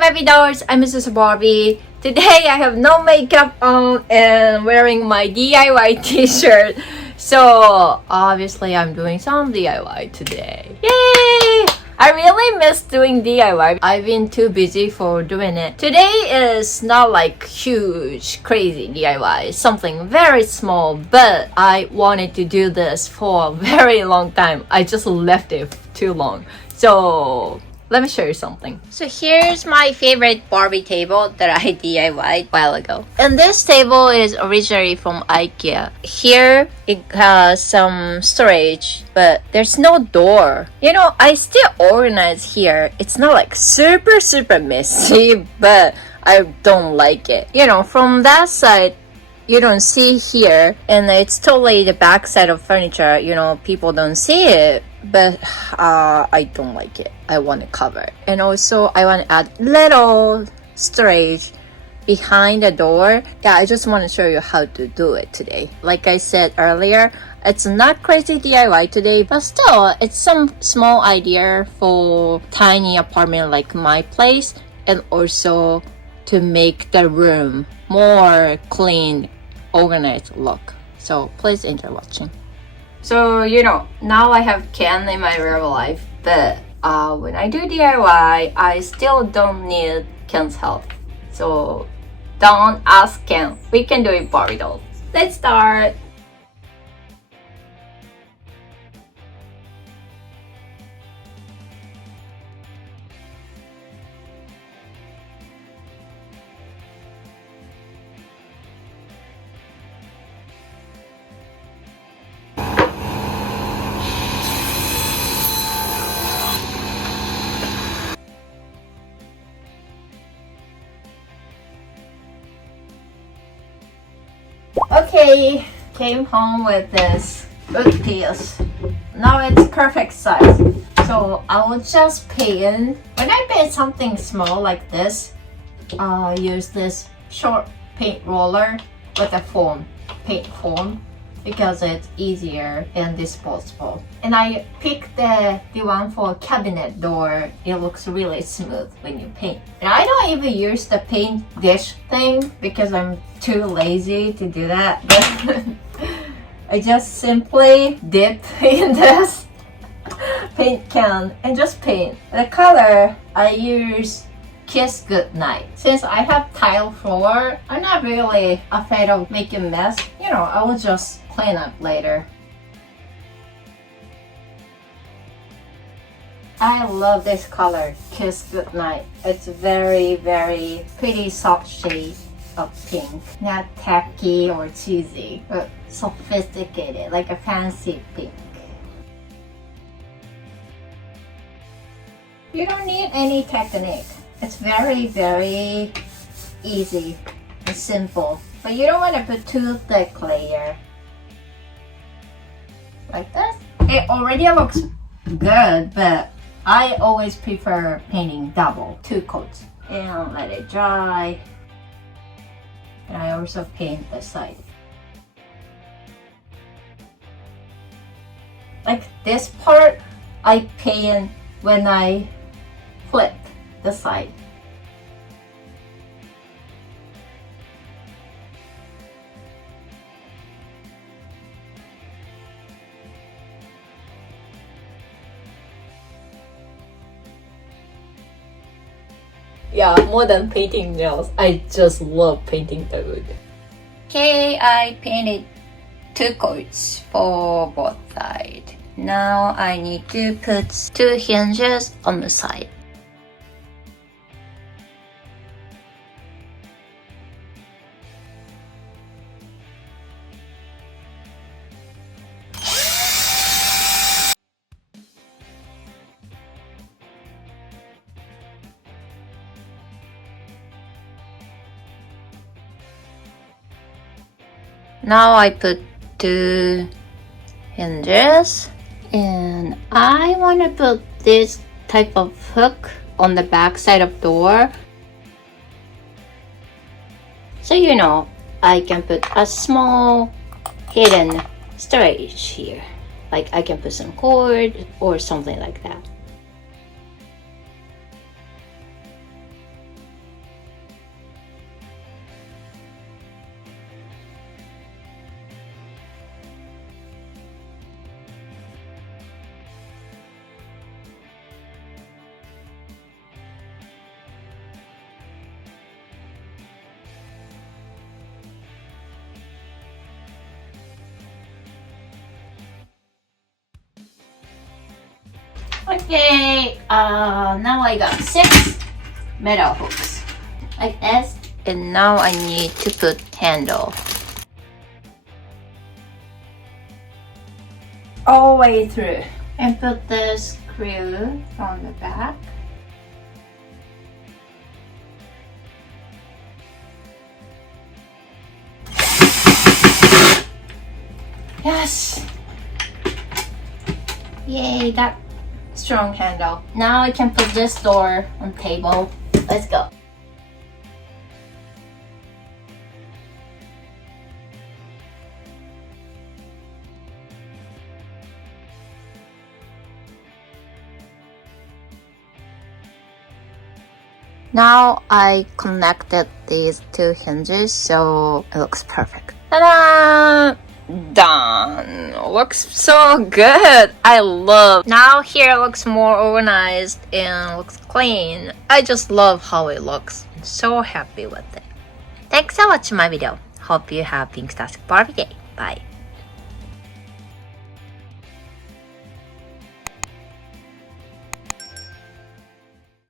baby dolls, I'm Azusa Barbie. Today I have no makeup on and wearing my DIY t-shirt. So obviously I'm doing some DIY today. Yay! I really miss doing DIY. I've been too busy for doing it. Today is not like huge, crazy DIY. Something very small, but I wanted to do this for a very long time. I just left it too long. So let me show you something. So here's my favorite Barbie table that I DIY'd a while ago. And this table is originally from IKEA. Here it has some storage, but there's no door. You know, I still organize here. It's not like super messy, but I don't like it. You know, from that side, you don't see here, and it's totally the back side of furniture. You know, people don't see it, but I don't like it. I want to cover it. And also I want to add little storage behind the door. Yeah, I just want to show you how to do it today. Like I said earlier, it's not crazy DIY today, but still it's some small idea for tiny apartment like my place, and also to make the room more clean, organized look. So please enjoy watching. So, you know, now I have Ken in my real life, but when I do DIY, I still don't need Ken's help. So don't ask Ken. We can do it Barbie dolls. Let's start. Okay, came home with this bookcase. Now it's perfect size. So I will just paint. When I paint something small like this, use this short paint roller with a paint foam, because it's easier and disposable. And I picked the one for cabinet door. It looks really smooth when you paint. And I don't even use the paint dish thing because I'm too lazy to do that. But I just simply dip in this paint can and just paint. The color I use Kiss Goodnight. Since I have tile floor, I'm not really afraid of making mess. You know, I will just clean up later. I love this color, Kiss Goodnight. It's very pretty soft shade of pink. Not tacky or cheesy, but sophisticated, like a fancy pink. You don't need any technique. It's very easy and simple. But you don't want to put too thick layer. Like this. It already looks good, but I always prefer painting double, 2 coats. And let it dry. And I also paint the side. Like this part, I paint when I flip the side. Yeah, more than painting nails, I just love painting the wood. Okay, I painted 2 coats for both sides. Now I need to put 2 hinges on the side. Now I put 2 hinges, and I want to put this type of hook on the back side of door. So you know, I can put a small hidden storage here. Like I can put some cord or something like that. Okay, now I got 6 metal hooks like this, and now I need to put handle all the way through and put the screw on the back. Yes! Yay, that strong handle. Now I can put this door on table. Let's go. Now I connected these 2 hinges so it looks perfect. Ta-da! Done. Looks so good. I love. Now here looks more organized and looks clean. I just love how it looks. I'm so happy with it. Thanks for watching my video. Hope you have Pinktastic Barbie Day. Bye.